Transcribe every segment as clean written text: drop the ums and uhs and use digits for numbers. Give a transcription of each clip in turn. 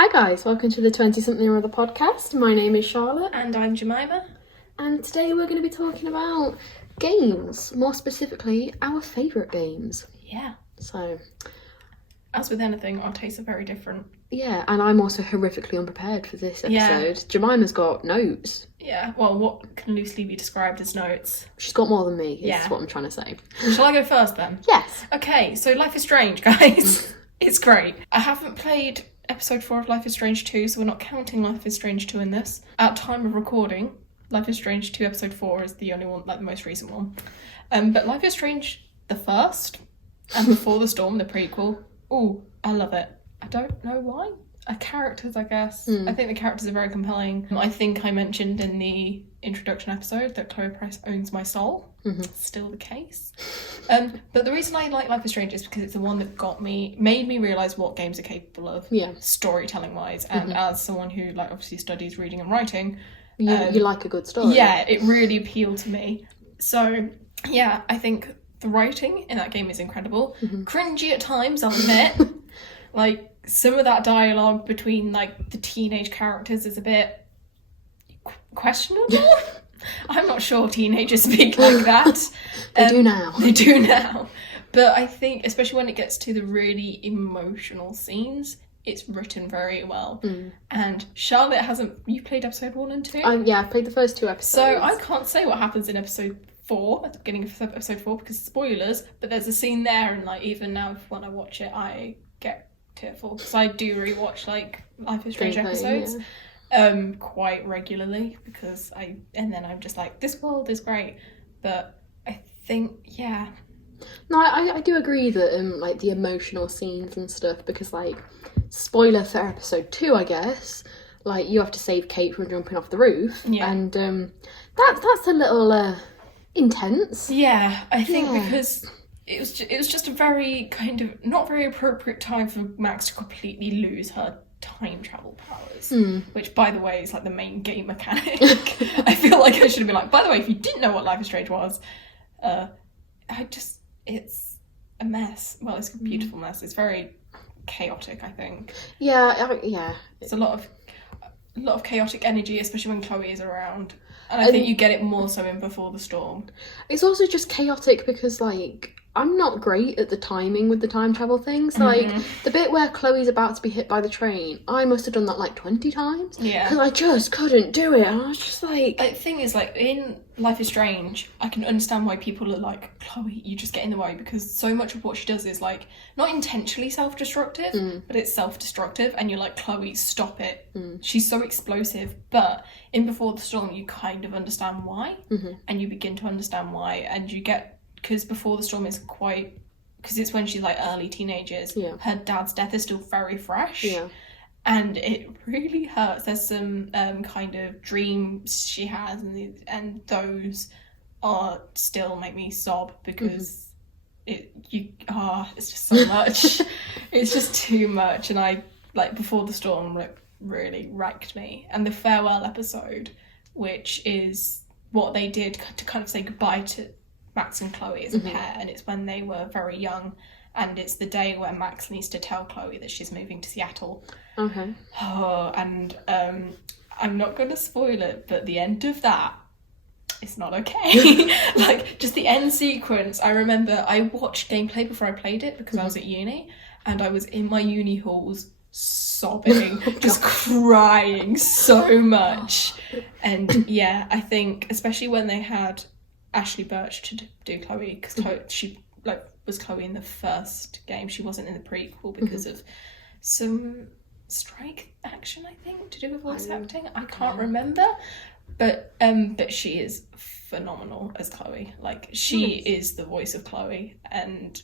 Hi guys, welcome to the 20-something or other podcast. My name is Charlotte. And I'm Jemima. And today we're going to be talking about games, more specifically our favourite games. Yeah. So, as with anything, our tastes are very different. Yeah, and I'm also horrifically unprepared for this episode. Yeah. Jemima's got notes. Yeah, well, what can loosely be described as notes. She's got more than me, is Yeah. what I'm trying to say. Shall I go first then? Yes. Okay, so Life is Strange, guys. It's great. I haven't played episode 4 of Life is Strange 2, so we're not counting Life is Strange 2 in this. At time of recording, Life is Strange 2 episode 4 is the only one, like the most recent one. But Life is Strange the first, and Before the Storm, the prequel, ooh, I love it. I don't know why. Characters, I guess. I think the characters are very compelling. I think I mentioned in the introduction episode that Chloe Price owns my soul. Still the case. But the reason I like Life is Strange is because it's the one that made me realise what games are capable of, storytelling wise. And as someone who obviously studies reading and writing, you like a good story. Yeah, it really appealed to me. So yeah, I think the writing in that game is incredible. Cringy at times, I'll admit. Some of that dialogue between the teenage characters is a bit questionable. I'm not sure teenagers speak like that. They do now. They do now. But I think, especially when it gets to the really emotional scenes, it's written very well. And Charlotte you played episode 1 and 2? Yeah, I've played the first 2 episodes. So I can't say what happens in episode 4, at the beginning of episode 4, because spoilers, but there's a scene there, and even now when I watch it, I get tearful, because I do rewatch Life is Strange episodes quite regularly, because and then I'm just like, this world is great. But I think no, I do agree that the emotional scenes and stuff, because spoiler for episode 2, I guess, you have to save Kate from jumping off the roof, and that's a little intense. I think because it was just a very kind of not very appropriate time for Max to completely lose her time travel powers, which, by the way, is the main game mechanic. I feel like I should have been by the way, if you didn't know what Life is Strange was, it's a mess. Well, it's a beautiful mess. It's very chaotic, I think. Yeah. It's a lot of chaotic energy, especially when Chloe is around. And I think you get it more so in Before the Storm. It's also just chaotic because, I'm not great at the timing with the time travel things. The bit where Chloe's about to be hit by the train, I must have done that 20 times. Yeah. Because I just couldn't do it. And I was just The thing is, in Life is Strange, I can understand why people are like, Chloe, you just get in the way, because so much of what she does is, not intentionally self-destructive, but it's self-destructive, and you're like, Chloe, stop it. She's so explosive. But in Before the Storm, you kind of understand why, and you begin to understand why, and you get... Because Before the Storm is because it's when she's early teenagers, her dad's death is still very fresh, and it really hurts. There's some kind of dreams she has, and those are still make me sob, because it's just so much. It's just too much, and I Before the Storm really wrecked me. And the farewell episode, which is what they did to kind of say goodbye to Max and Chloe as a pair, and it's when they were very young, and it's the day where Max needs to tell Chloe that she's moving to Seattle. Okay. And I'm not going to spoil it, but the end of that is not okay. Just the end sequence. I remember I watched gameplay before I played it, because I was at uni, and I was in my uni halls sobbing, just crying so much. And I think especially when they had Ashley Birch to do Chloe, because she was Chloe in the first game. She wasn't in the prequel because of some strike action, I think, to do with voice acting. I can't remember, but she is phenomenal as Chloe. She is the voice of Chloe, and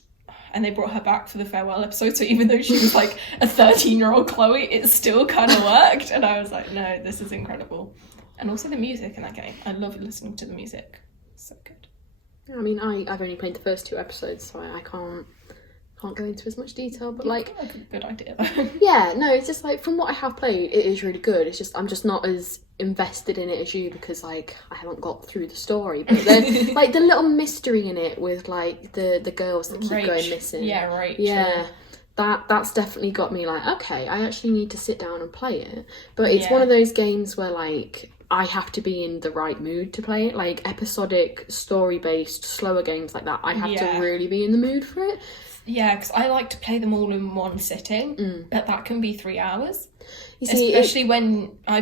they brought her back for the farewell episode. So even though she was a 13-year-old Chloe, it still kind of worked, and I was like, no, this is incredible. And also the music in that game. I love listening to the music. So good. I mean, I've only played the first 2 episodes, so I can't go into as much detail, but a good idea though. Yeah, no, it's just from what I have played, it is really good. It's just I'm just not as invested in it as you, because I haven't got through the story. But then the little mystery in it with the girls that keep going missing. Yeah, right. Yeah. that's definitely got me like, okay, I actually need to sit down and play it. But it's one of those games where like I have to be in the right mood to play it. Like episodic, story-based, slower games like that, I have to really be in the mood for it. Yeah, because I like to play them all in one sitting, but that can be 3 hours. You see, especially when I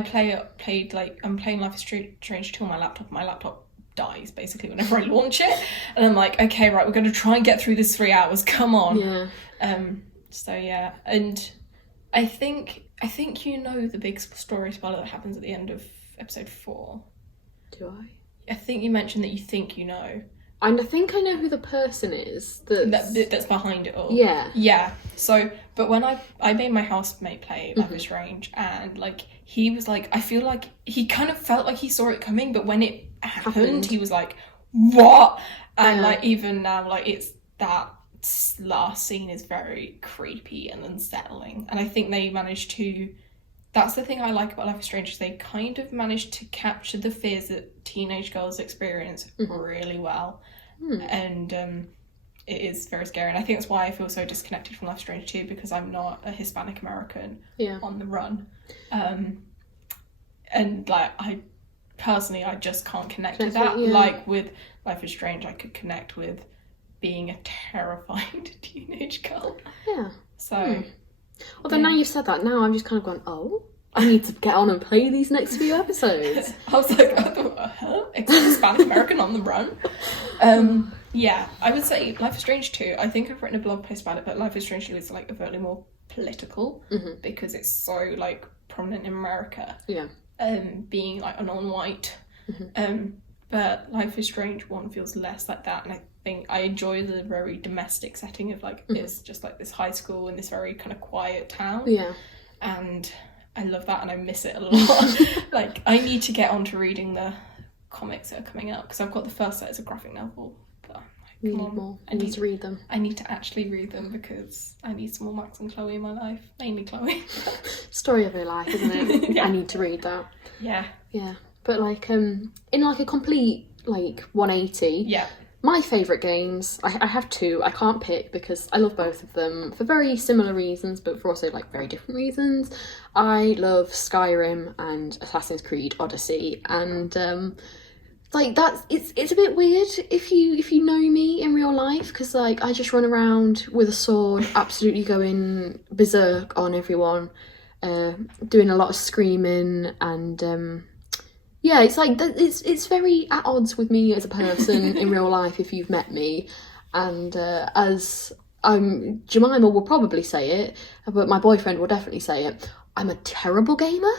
I'm playing Life is Strange 2 on my laptop. My laptop dies basically whenever I launch it, and I'm like, okay, right, we're going to try and get through this 3 hours. Come on. Yeah. So yeah, and I think you know the big story spoiler that happens at the end of episode 4. Do I? I think you mentioned that you think you know. And I think I know who the person is that's behind it all. Yeah. Yeah. So, but when I made my housemate play Life is Strange, and like he was like, I feel like he kind of felt like he saw it coming, but when it happened, he was like, "What?" And like even now, like it's that last scene is very creepy and unsettling, and I think they managed to. That's the thing I like about Life is Strange, is they kind of managed to capture the fears that teenage girls experience really well. And it is very scary. And I think that's why I feel so disconnected from Life is Strange too, because I'm not a Hispanic American on the run. And like I just can't connect with that. Yeah. Like with Life is Strange, I could connect with being a terrified teenage girl. Yeah. So... Although now you've said that, now I'm just kind of going, oh, I need to get on and play these next few episodes. I was like, Hispanic American on the run. Yeah, I would say Life is Strange 2. I think I've written a blog post about it, but Life is Strange 2 is like overtly more political because it's so like prominent in America. Yeah. Being like a non-white. But Life is Strange 1 feels less like that, and I think I enjoy the very domestic setting of like it's just like this high school in this very kind of quiet town. Yeah. And I love that, and I miss it a lot. Like I need to get on to reading the comics that are coming out, because I've got the first set as a graphic novel. But I need to read them. I need to actually read them because I need some more Max and Chloe in my life, mainly Chloe. Story of her life, isn't it? Yeah. I need to read that. Yeah. Yeah. But like in like a complete like 180. Yeah. My favourite games, I have two. I can't pick because I love both of them for very similar reasons, but for also like very different reasons. I love Skyrim and Assassin's Creed Odyssey, and like that's it's a bit weird if you know me in real life, because like I just run around with a sword, absolutely going berserk on everyone, doing a lot of screaming and. Yeah, it's like it's very at odds with me as a person in real life if you've met me, and as Jemima will probably say it, but my boyfriend will definitely say it. I'm a terrible gamer.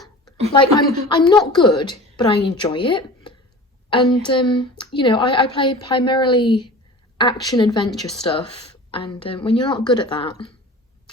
Like I'm not good, but I enjoy it, and I play primarily action adventure stuff, and when you're not good at that.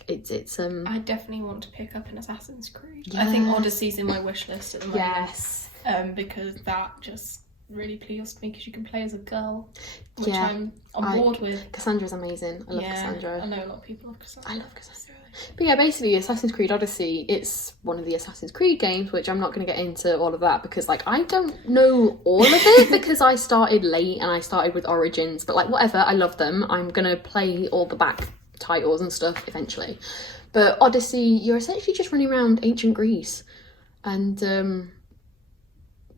It's I definitely want to pick up an Assassin's Creed. Yes. I think Odyssey's in my wish list at the moment. Yes. Because that just really appeals to me, because you can play as a girl, which I'm on board with. Cassandra's amazing. I love Cassandra. I know a lot of people love Cassandra. I love Cassandra. But yeah, basically Assassin's Creed Odyssey, it's one of the Assassin's Creed games, which I'm not going to get into all of that because like I don't know all of it because I started late and I started with Origins, but like whatever, I love them. I'm going to play all the back titles and stuff eventually. But Odyssey, you're essentially just running around ancient Greece, and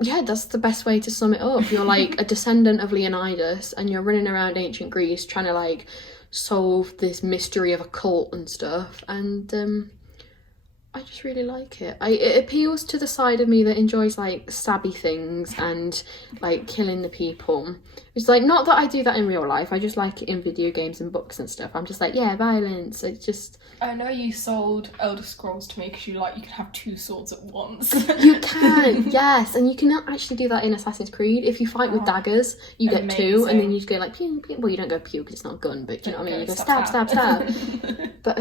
yeah, that's the best way to sum it up. You're like a descendant of Leonidas and you're running around ancient Greece trying to like solve this mystery of a cult and stuff, and I just really like it. It appeals to the side of me that enjoys like stabby things and like killing the people. It's like, not that I do that in real life, I just like it in video games and books and stuff. I'm just like, yeah, violence. It's just... I know you sold Elder Scrolls to me because you can have two swords at once. You can, yes, and you can actually do that in Assassin's Creed. If you fight with daggers, you get two, and then you just go like pew, pew. Well, you don't go pew because it's not a gun, but you know what I mean. You go stab, stab, stab. But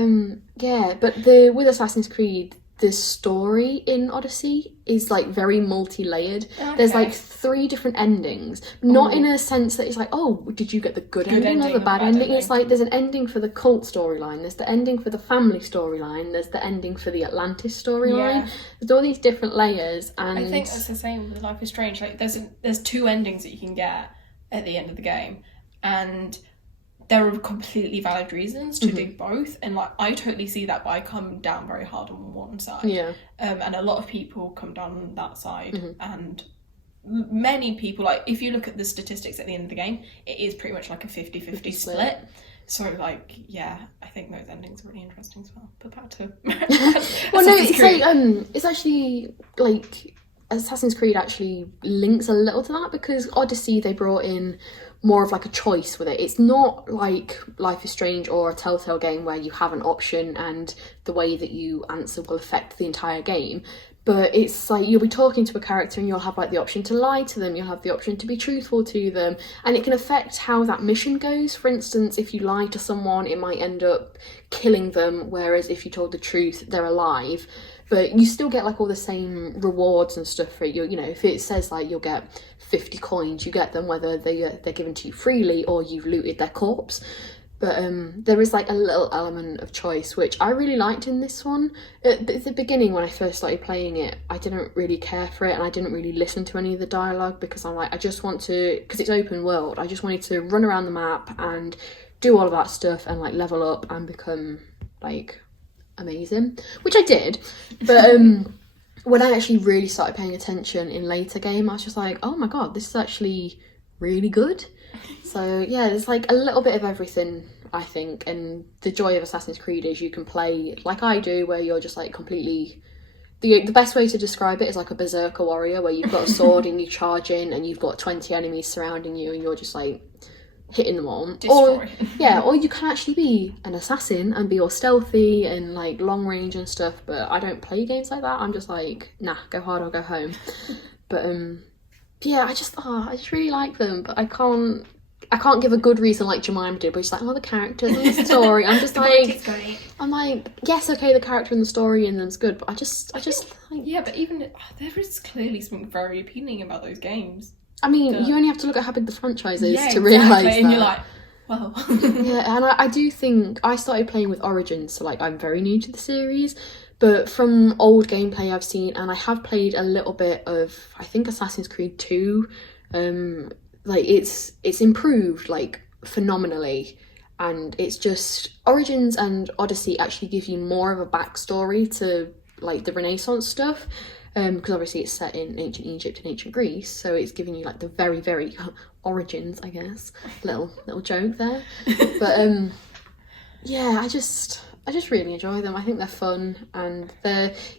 yeah, but with Assassin's Creed, the story in Odyssey is like very multi-layered. Okay. There's like 3 different endings, not in a sense that it's like, oh, did you get the good ending or the bad ending? It's like there's an ending for the cult storyline, there's the ending for the family storyline, there's the ending for the Atlantis storyline. There's all these different layers, and I think that's the same with Life is Strange. Like there's 2 endings that you can get at the end of the game, and there are completely valid reasons to do both, and like I totally see that, but I come down very hard on one side. Yeah. And a lot of people come down on that side, and many people, like if you look at the statistics at the end of the game, it is pretty much like a 50-50 split. So like, yeah, I think those endings are really interesting as well. But back to well, no, it's Creed. Like it's actually like Assassin's Creed actually links a little to that, because Odyssey, they brought in more of like a choice with it. It's not like Life is Strange or a Telltale game where you have an option and the way that you answer will affect the entire game. But it's like you'll be talking to a character and you'll have like the option to lie to them, you'll have the option to be truthful to them, and it can affect how that mission goes. For instance, if you lie to someone, it might end up killing them, whereas if you told the truth, they're alive. But you still get like all the same rewards and stuff for it. You know, if it says like you'll get 50 coins, you get them whether they're given to you freely or you've looted their corpse. But there is like a little element of choice, which I really liked in this one. At the beginning, when I first started playing it, I didn't really care for it, and I didn't really listen to any of the dialogue, because I'm like, I just want to, because it's open world, I just wanted to run around the map and do all of that stuff and like level up and become like amazing, which I did. But when I actually really started paying attention in later game, I was just like, oh my god, this is actually really good. So yeah, there's like a little bit of everything, I think, and the joy of Assassin's Creed is you can play like I do, where you're just like completely, the best way to describe it is like a berserker warrior, where you've got a sword and you charge in and you've got 20 enemies surrounding you and you're just like hitting them all. Destroy. Or you can actually be an assassin and be all stealthy and like long range and stuff, but I don't play games like that. I'm just like, nah, go hard or go home. But yeah, I just really like them, but I can't give a good reason like Jemima did, but it's like, oh, the characters and the story. I'm just like, I'm like, yes, okay, the character and the story and them's good, but I just like, yeah, but even there is clearly something very appealing about those games. I mean, you only have to look at how big the franchise is to realise that. And you're like, well. Yeah, and I do think I started playing with Origins, so like I'm very new to the series. But from old gameplay I've seen, and I have played a little bit of, I think, Assassin's Creed 2, like it's improved like phenomenally, and it's just Origins and Odyssey actually give you more of a backstory to like the Renaissance stuff, because obviously it's set in ancient Egypt and ancient Greece, so it's giving you like the very, very origins, I guess. Little joke there. But yeah, I just really enjoy them. I think they're fun, and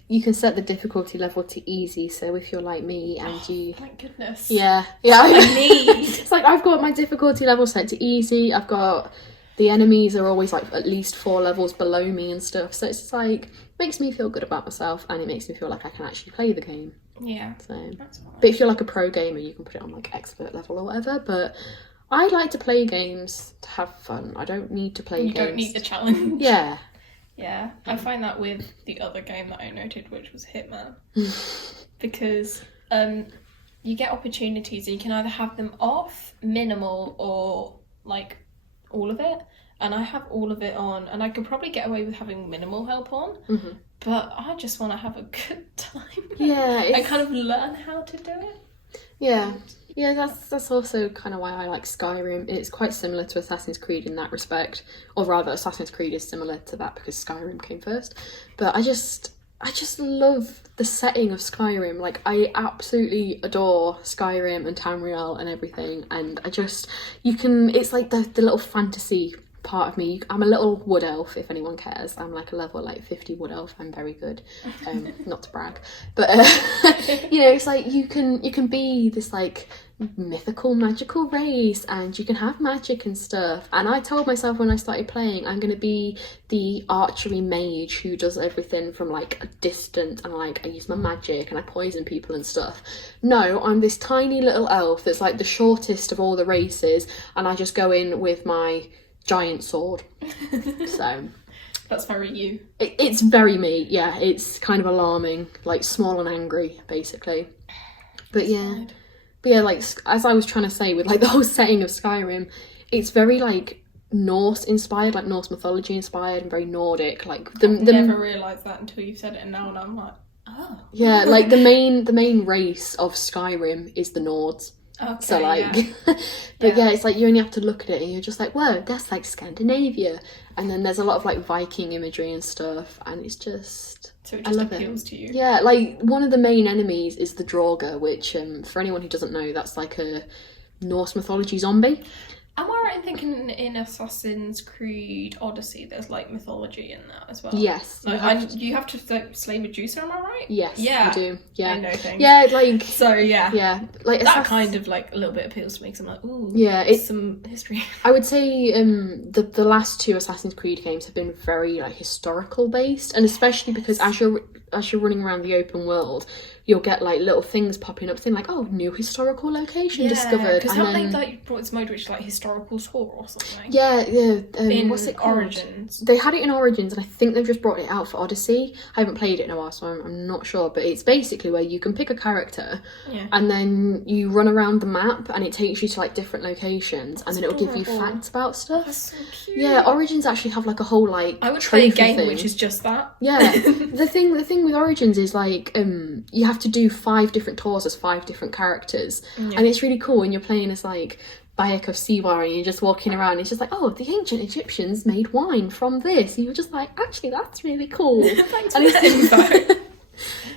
you can set the difficulty level to easy, so if you're like me and you... Thank goodness. Yeah. I need. It's like I've got my difficulty level set to easy, I've got... The enemies are always like at least 4 levels below me and stuff, so it's like, makes me feel good about myself, and it makes me feel like I can actually play the game. Yeah. So, that's fine. but if you're like a pro gamer, you can put it on like expert level or whatever, but... I like to play games to have fun. I don't need to play games. You don't need the challenge. Yeah. Yeah, I find that with the other game that I noted, which was Hitman, because you get opportunities and you can either have them off, minimal, or like all of it. And I have all of it on, and I could probably get away with having minimal help on, but I just want to have a good time. Yeah, and kind of learn how to do it. Yeah. Yeah, that's also kind of why I like Skyrim. It's quite similar to Assassin's Creed in that respect, or rather Assassin's Creed is similar to that because Skyrim came first. But I just love the setting of Skyrim. Like, I absolutely adore Skyrim and Tamriel and everything, and it's like the little fantasy part of me. I'm a little wood elf, if anyone cares. I'm like a level 50 wood elf. I'm very good, not to brag, but it's like you can be this like mythical magical race, and you can have magic and stuff. And I told myself when I started playing, I'm gonna be the archery mage who does everything from like a distance, and like I use my magic and I poison people and stuff. No, I'm this tiny little elf that's like the shortest of all the races, and I just go in with my giant sword. So that's very you. It's very me. Yeah, it's kind of alarming, like small and angry basically. But yeah, like as I was trying to say with like the whole setting of Skyrim, it's very like Norse inspired, like Norse mythology inspired, and very Nordic. Like I never realised that until you said it, and now I'm like, oh yeah, like the main race of Skyrim is the Nords. Okay, So like, yeah. but yeah, it's like you only have to look at it and you're just like, whoa, that's like Scandinavia. And then there's a lot of like Viking imagery and stuff, and it's just, So it I just love appeals it. to you. Yeah, like one of the main enemies is the Draugr, which for anyone who doesn't know, that's like a Norse mythology zombie. Am I right in thinking in Assassin's Creed Odyssey there's like mythology in that as well? Yes. Like, you have to like, slay Medusa, am I right? Yes, Yeah. you do. Yeah. I know things. Yeah, like, So yeah. yeah, like That kind of like a little bit appeals to me because I'm like, ooh, yeah, it's some history. I would say the last two Assassin's Creed games have been very like historical based, and especially because as you're running around the open world, you'll get like little things popping up saying like, oh, new historical location discovered. Because And haven't then, they like brought this mode which is like historical tour or something? yeah, In what's it called? Origins. They had it in Origins, and I think they've just brought it out for Odyssey. I haven't played it in a while, so I'm not sure. But it's basically where you can pick a character, Yeah. and then you run around the map, and it takes you to like different locations, and then it'll give you adorable. facts about stuff. That's so cute. Yeah, Origins actually have like a whole like I would play a trophy game thing. which is just that. Yeah, the thing with Origins is like you have to do 5 different tours as 5 different characters, and it's really cool when you're playing as like Bayek of Siwa and you're just walking around. It's just like, oh, the ancient Egyptians made wine from this. And you're just like, actually, that's really cool. Thanks And for the info.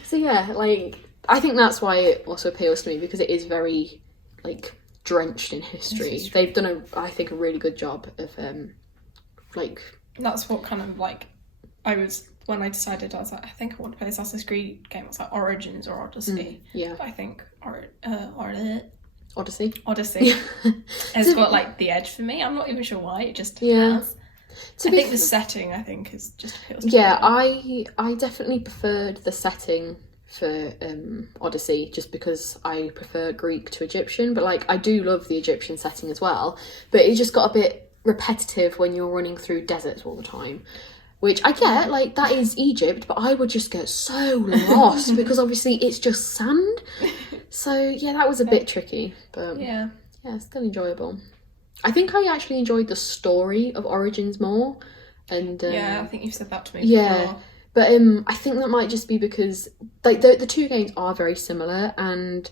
So yeah, like I think that's why it also appeals to me, because it is very like drenched in history. They've done I think a really good job of like. That's what kind of like when I decided I was like, I think I want to play Assassin's Creed game. It's like Origins or Odyssey. Yeah. But I think Odyssey. Odyssey has got like the edge for me. I'm not even sure why. It just has. I think the setting is just appeals to me. I definitely preferred the setting for Odyssey, just because I prefer Greek to Egyptian, but like I do love the Egyptian setting as well, but it just got a bit repetitive when you're running through deserts all the time, which I get, like that is Egypt, but I would just get so lost because obviously it's just sand. So yeah, that was a bit tricky, but yeah, still enjoyable. I think I actually enjoyed the story of Origins more, and yeah, I think you've said that to me before. But I think that might just be because like the two games are very similar, and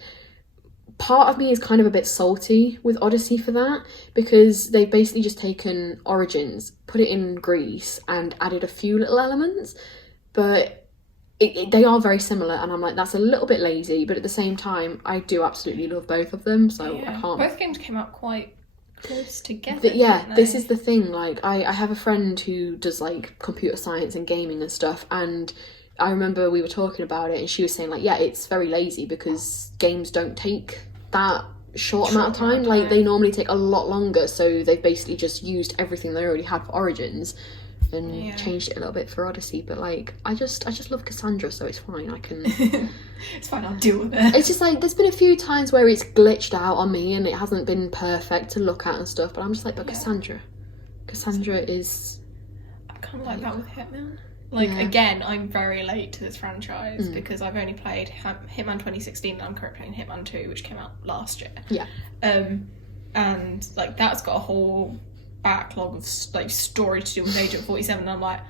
part of me is kind of a bit salty with Odyssey for that, because they've basically just taken Origins, put it in Greece, and added a few little elements, but they are very similar, and I'm like, that's a little bit lazy, but at the same time, I do absolutely love both of them, so I can't. Both games came out quite close together. This is the thing, like I have a friend who does like computer science and gaming and stuff, and I remember we were talking about it and she was saying like, yeah, it's very lazy because games don't take that short amount of time. Like they normally take a lot longer, so they've basically just used everything they already had for Origins and changed it a little bit for Odyssey. But like I just love Cassandra, so it's fine. I can it's fine, I'll deal with it. It's just like there's been a few times where it's glitched out on me and it hasn't been perfect to look at and stuff, but I'm just like, but Cassandra is I'm kind of like that with Hitman. Like, again, I'm very late to this franchise because I've only played Hitman 2016 and I'm currently playing Hitman 2, which came out last year. Yeah. And, like, that's got a whole backlog of, like, story to do with Agent 47, and I'm like,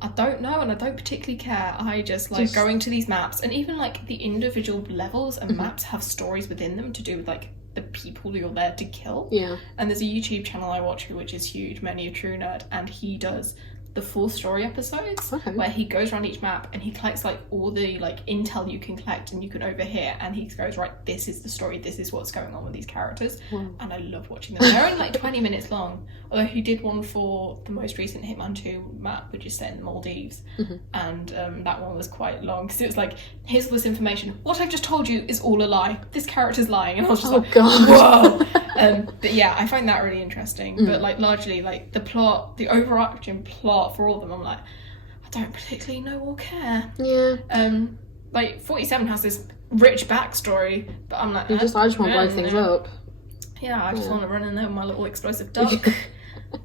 I don't know, and I don't particularly care. I just like going to these maps, and even, like, the individual levels and maps have stories within them to do with, like, the people you're there to kill. Yeah. And there's a YouTube channel I watch which is huge, Many a True Nerd, and he does the full story episodes where he goes around each map and he collects like all the like intel you can collect and you can overhear, and he goes, right, this is the story, this is what's going on with these characters. And I love watching them. They're only like 20 minutes long, although he did one for the most recent Hitman 2 map, which is set in the Maldives, and that one was quite long because it was like, here's all this information, what I've just told you is all a lie, this character's lying, and I was just like, God. Whoa. But yeah, I find that really interesting. But like largely, like the plot, the overarching plot for all of them, I'm like, I don't particularly know or care. Yeah. Like 47 has this rich backstory, but I'm like, I just want to blow things up. Yeah, I just want to run in there with my little explosive duck,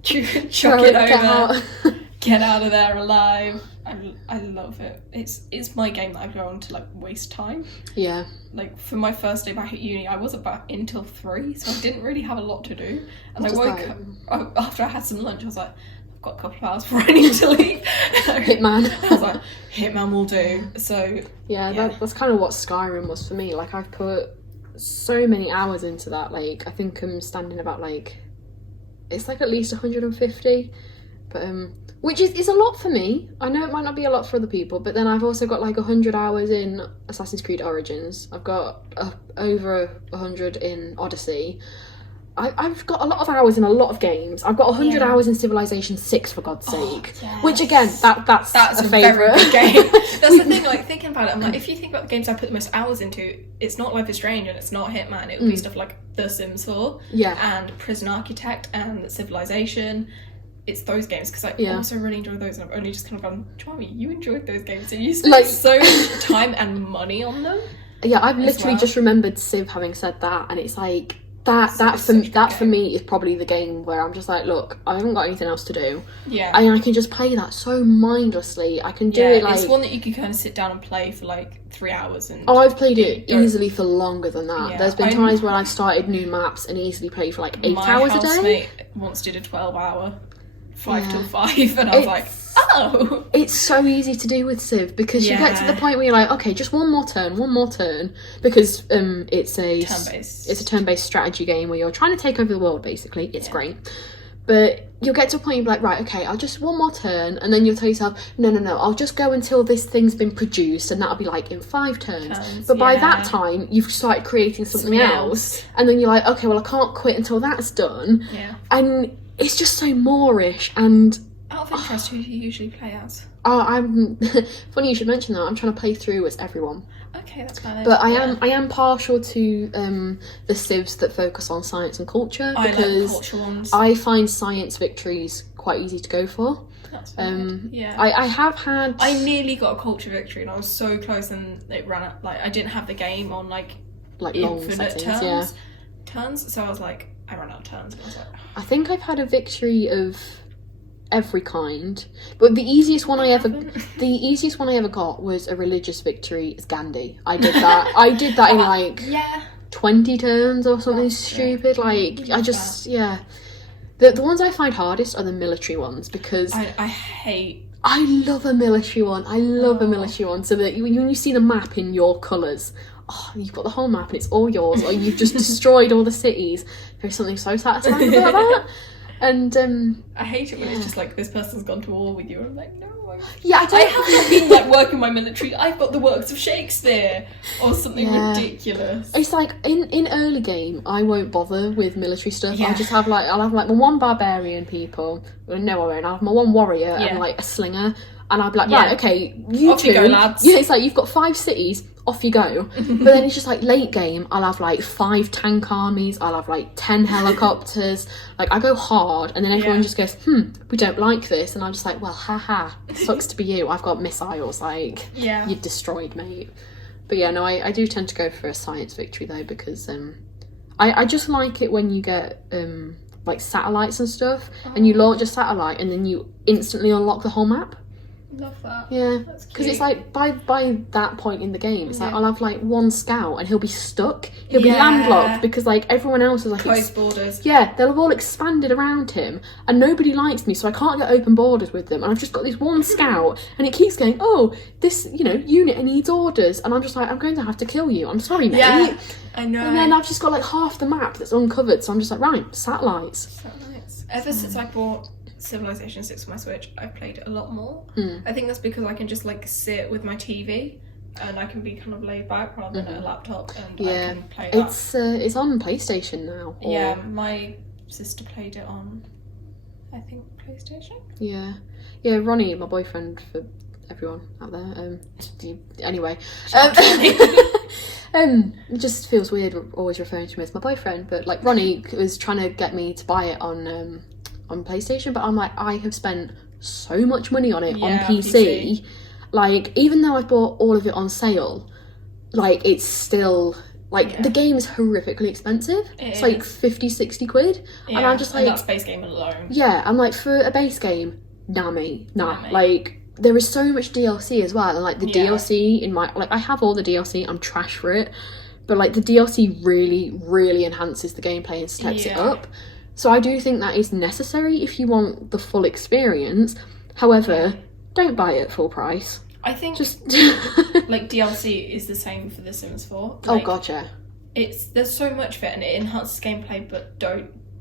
chuck it over, get out of there alive. I love it. It's my game that I go on to like waste time. Yeah. Like for my first day back at uni, I wasn't back until 3, so I didn't really have a lot to do. And I woke up after I had some lunch. I was like, I've got a couple of hours before I need to leave. Hitman. I was like, Hitman will do. So that's kind of what Skyrim was for me. Like I've put so many hours into that. Like, I think I'm standing about like, it's like at least 150, but which is a lot for me. I know it might not be a lot for other people, but then I've also got like 100 hours in Assassin's Creed Origins. I've got over 100 in Odyssey. I've got a lot of hours in a lot of games. I've got 100 hours in Civilization 6, for God's sake. Yes. Which again, that's a favourite game. That's the thing, like, thinking about it, I'm like, if you think about the games I put the most hours into, it's not Life is Strange and it's not Hitman. It would be stuff like The Sims 4 and Prison Architect and Civilization. It's those games, because I also really enjoy those, and I've only just kind of gone, Charmy, you enjoyed those games, and you spent like, so much time and money on them. Yeah, I've literally just remembered Civ having said that, and it's like, that for me is probably the game where I'm just like, look, I haven't got anything else to do. Yeah. And I can just play that so mindlessly. I can do it like... it's one that you can kind of sit down and play for like 3 hours. And I've played it easily for longer than that. Yeah. There's been times where I've started new maps and easily played for like 8 hours a day. My housemate once did a 12-hour 5 till 5, and I was like, oh! It's so easy to do with Civ, because you get to the point where you're like, okay, just one more turn, because it's a turn-based strategy game where you're trying to take over the world, basically. It's great. But you'll get to a point you'll be like, right, okay, I'll just one more turn, and then you'll tell yourself, no, I'll just go until this thing's been produced, and that'll be like in 5 turns. But by that time, you've started creating something else, and then you're like, okay, well, I can't quit until that's done. Yeah. And it's just so Moorish, and... Out of interest, who do you usually play as? I'm funny you should mention that. I'm trying to play through as everyone. Okay, that's valid. But I am partial to the civs that focus on science and culture, because like culture ones. I find science victories quite easy to go for. That's weird. Yeah. I have had... I nearly got a culture victory, and I was so close, and it ran out. Like, I didn't have the game on like long infinite settings, turns, so I was like, I ran out of turns, and I was like, I think I've had a victory of every kind, but the easiest one I ever got was a religious victory as Gandhi. I did that in like 20 turns or something stupid. Like, I just the ones I find hardest are the military ones, because I love a military one. I love a military one, so that when you see the map in your colours, you've got the whole map and it's all yours, or you've just destroyed all the cities. There's something so satisfying about that. And I hate it when it's just like, this person's gone to war with you, and I'm like, no, I haven't been like working my military. I've got the works of Shakespeare or something ridiculous. It's like in early game, I won't bother with military stuff. I just have I'll have like my one barbarian people. Well, no, I won't. I'll have my one warrior and like a slinger, and I'll be like, right, okay, you off you go, lads. Yeah, it's like you've got 5 cities. Off you go. But then it's just like late game, I'll have like 5 tank armies, I'll have like 10 helicopters. Like, I go hard, and then everyone just goes, we don't like this, and I'm just like, well, haha, sucks to be you. I've got missiles, like, you've destroyed, mate. But yeah, no, I do tend to go for a science victory though, because I just like it when you get like satellites and stuff, and you launch a satellite and then you instantly unlock the whole map. Love that. Yeah, because it's like by that point in the game, it's like I'll have like one scout and he'll be stuck. He'll be landlocked because like everyone else is like closed borders. Yeah, they'll have all expanded around him, and nobody likes me, so I can't get open borders with them. And I've just got this one scout, and it keeps going, oh, this unit needs orders, and I'm just like, I'm going to have to kill you. I'm sorry, mate. Yeah, I know. And then I've just got like half the map that's uncovered, so I'm just like, right, satellites. Ever since I bought Civilization 6 for my Switch, I've played it a lot more. I think that's because I can just like sit with my TV and I can be kind of laid back rather than at a laptop, and I can play that. It's on PlayStation now. Yeah, my sister played it on, I think, PlayStation. Yeah, Ronnie, my boyfriend, for everyone out there. Anyway, it just feels weird always referring to him as my boyfriend, but like Ronnie was trying to get me to buy it on PlayStation, but I'm like, I have spent so much money on it on PC. Like, even though I bought all of it on sale, like, it's still like the game is horrifically expensive. It's like 50-60 quid, and I'm just like, and that's base game alone. Yeah, I'm like, for a base game, nah. Like, there is so much DLC as well, and like the DLC in my, like, I have all the DLC, I'm trash for it, but like the DLC really enhances the gameplay and steps it up. So I do think that is necessary if you want the full experience. However, don't buy it full price. I think just like DLC is the same for The Sims 4. Like, oh god, yeah. there's so much of it and it enhances gameplay, but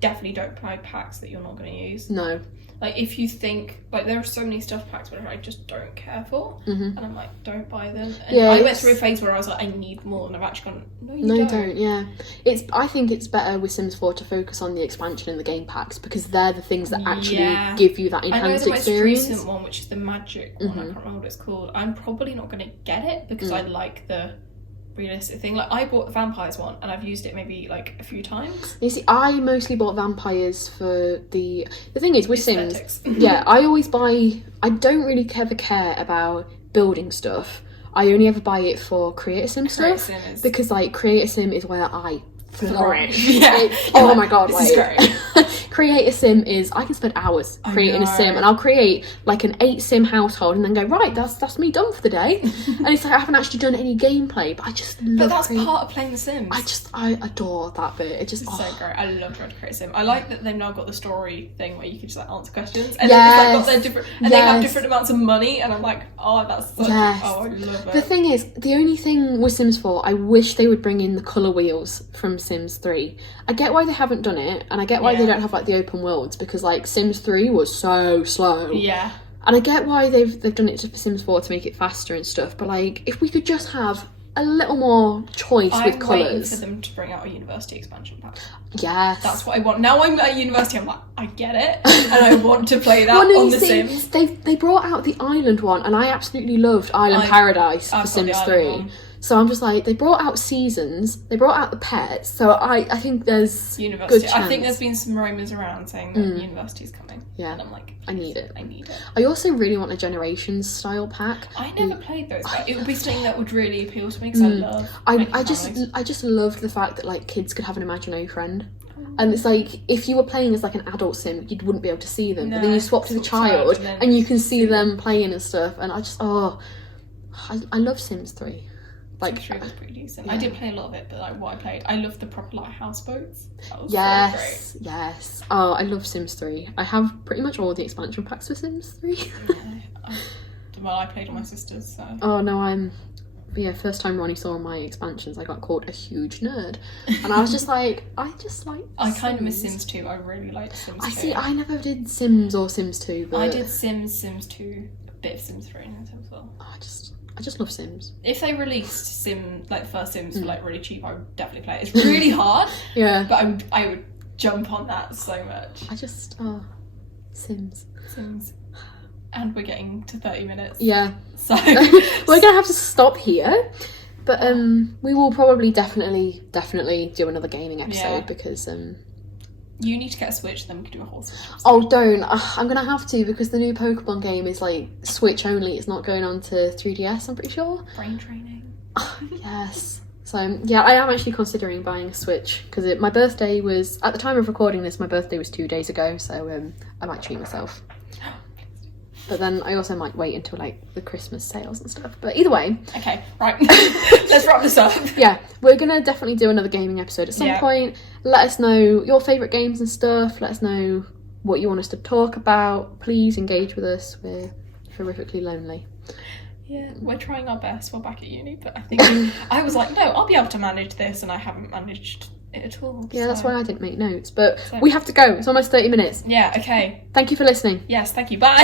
definitely don't buy packs that you're not going to use. No. Like, if you think, like, there are so many stuff packs where I just don't care for, and I'm like, don't buy them. And I went through a phase where I was like, I need more, and I've actually gone, no, you don't. Yeah. I think it's better with Sims 4 to focus on the expansion and the game packs, because they're the things that actually give you that enhanced experience. I know the most recent one, which is the Magic one, I can't remember what it's called. I'm probably not going to get it, because I like the realistic thing. Like, I bought the Vampires one and I've used it maybe like a few times. You see, I mostly bought Vampires for the thing is with aesthetics. Sims, I always buy, I don't really ever care about building stuff. I only ever buy it for Create a Sim stuff, because like Create a Sim is where I flourish. Oh my god, this is great. Create a Sim is, I can spend hours creating a sim, and I'll create like an 8 sim household and then go, right, that's me done for the day. And it's like I haven't actually done any gameplay, but I just love part of playing The Sims. I adore that bit. It's so great. I love trying to create a sim. I like that they've now got the story thing where you can just like answer questions, and then it's like got their different, and they have different amounts of money, and I'm like, oh, that's such, oh, I love it. The thing is, the only thing with Sims 4, I wish they would bring in the colour wheels from Sims 3. I get why they haven't done it, and I get why they don't have like the open worlds, because like Sims 3 was so slow. Yeah. And I get why they've done it for Sims 4 to make it faster and stuff, but like if we could just have a little more choice with colours. I'm waiting for them to bring out a university expansion pack. Yes. That's what I want. Now I'm at university, I'm like, I get it, and I want to play that on The Sims. They brought out the Island one, and I absolutely loved Island Paradise for Sims 3. So I'm just like, they brought out seasons, they brought out the pets, so I think there's university. Good chance. I think there's been some rumours around saying that university's coming. Yeah. And I'm like, I need it. I also really want a Generations style pack. I never played those, but it would be something that would really appeal to me, because I love I just loved the fact that like kids could have an imaginary friend. And it's like, if you were playing as like an adult sim, you wouldn't be able to see them. But then you swap to the child and you can see them playing and stuff. And I just, I love Sims 3. Like, Sims 3 was pretty decent. I did play a lot of it, but like what I played, I loved the proper like houseboats. That was so great. Yes. Oh, I love Sims 3. I have pretty much all the expansion packs for Sims 3. I played on my sister's, so. Oh no, first time Ronnie saw my expansions, I got called a huge nerd. And I was just like, I kind of miss Sims 2. I really liked Sims 2. I see, I never did Sims or Sims 2, but... I did Sims 2, a bit of Sims 3 and Sims 4. I just love Sims. If they released first Sims for like really cheap, I would definitely play it. It's really hard. Yeah. But I would jump on that so much. Sims. And we're getting to 30 minutes. Yeah. So we're gonna have to stop here. But we will probably definitely do another gaming episode, because you need to get a Switch, then we can do a whole Switch episode. Oh, don't. I'm going to have to, because the new Pokemon game is like Switch only. It's not going on to 3DS, I'm pretty sure. Brain training. Yes. So, yeah, I am actually considering buying a Switch, because my birthday was, at the time of recording this, my birthday was 2 days ago, so I might treat myself. But then I also might wait until like the Christmas sales and stuff. But either way. Okay, right. Let's wrap this up. Yeah, we're going to definitely do another gaming episode at some point. Let us know your favourite games and stuff. Let us know what you want us to talk about. Please engage with us. We're horrifically lonely. Yeah, we're trying our best. We're back at uni, but I think I was like, no, I'll be able to manage this, and I haven't managed it at all. Yeah, that's why I didn't make notes. But we have to go. It's almost 30 minutes. Yeah, okay. Thank you for listening. Yes, thank you. Bye.